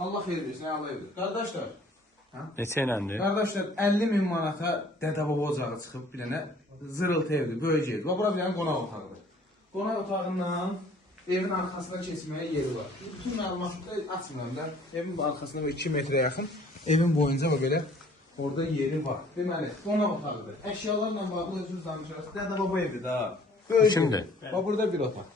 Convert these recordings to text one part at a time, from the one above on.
Allah xeyir versin, əla evdir. Qardaşlar, Neçə iləndir? qardaşlar 50.000 manata dədə-baba ocağı çıxıb bir dənə zırıltı evdir, böyük evdir. Və bura bir dənə qonaq otağıdır. Qonaq otağından evin arxasına keçməyə yeri var. Bütün məlumatları açmıram da. Evin arxasına 2 metrə yaxın. Evin boyunca belə orada yeri var. Deməli, qonaq otağıdır. Əşyalarla bağlı özünüz danışırsınız. Dədə-baba evidir da. Böyük Kimdir? Bax burada bir otaq.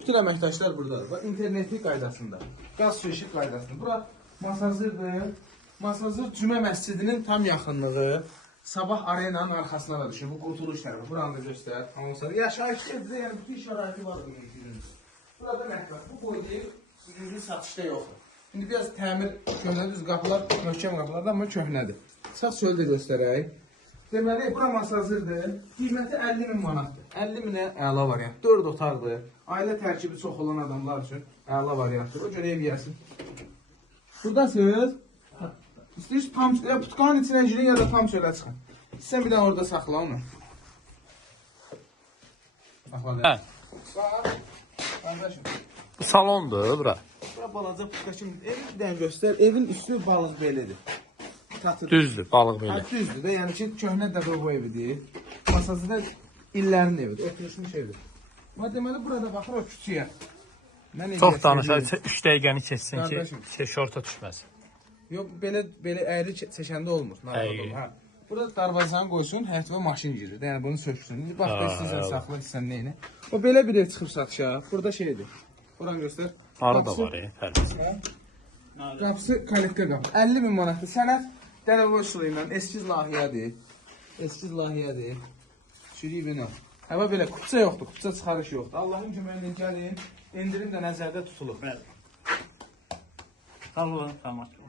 Bütün əməkdaşlar buradadır. Bax internetli qaydasında, qaz su işıq qaydasında. Bura masazırdır. Masazır Cümə məscidinin tam yaxınlığı. Sabah arenanın arxasına da düşür. Bu qurtuluş tərəfi. Buranı da göstər. Anonslar. Yaşayış evdə, yəni bütün şəraiti var bu mümkünün. Burada mətbəx. Bu boyda ürün satışda yoxdur. Şimdi biraz təmir köhnədir. Qapılar möhkəm qapılardır, amma köhnədir. Sağ çöldə göstərək. Deməli, bura masazırdır. Qiyməti 50.000 manatdır. 50.000-ə əla variant. 4 otaqdır. Ailə tərkibi çox olan adamlar üçün əla variantdır. O görə ev yəsin. Buradasınız. İstəyirsiniz tam putkanın içinə girin ya da tam çölə çıxın. Sən bir dənə orada saxla onu. Hə. Bax, qardaşım. Bu salondur bura. Bura balaca putka kimi. Evi bir dənə göstər. Evin üstü balıq belidir. Tatır. Düzdür, balıq belə. Ha, düzdür də, yəni ki, köhnə dəbə evidir. Masası da illərin evidir, oturuşmuş evidir. Amma deməli, burada baxır o küçüyə. Çox danışar, 3 dəqiqəni keçsin ki, Qardaşım. şorta düşməsin. Yox, belə əyri çəkəndə olmur. Əyri. Ha. Burada darvazanı qoysun, həyətə maşın girir. Yəni bunu söksün. Bax da istəyirsən evet. saxla, istəyirsən neyini. O belə bir ev çıxıb satışa. Burada şeydir. Buranı göstər. Arı da var, fərqsiz. Qapısı kaletka qapı. 50.000 manatdır. Sənət dərəvə üsulu ilə eskiz layihədir. Eskiz layihədir. Çürüyü bina. Həva belə kupça yoxdur, kupça çıxarış yoxdur. Allahın köməyi ilə gəlin. Endirim də nəzərdə tutulur. Sağ olun, sağ olun.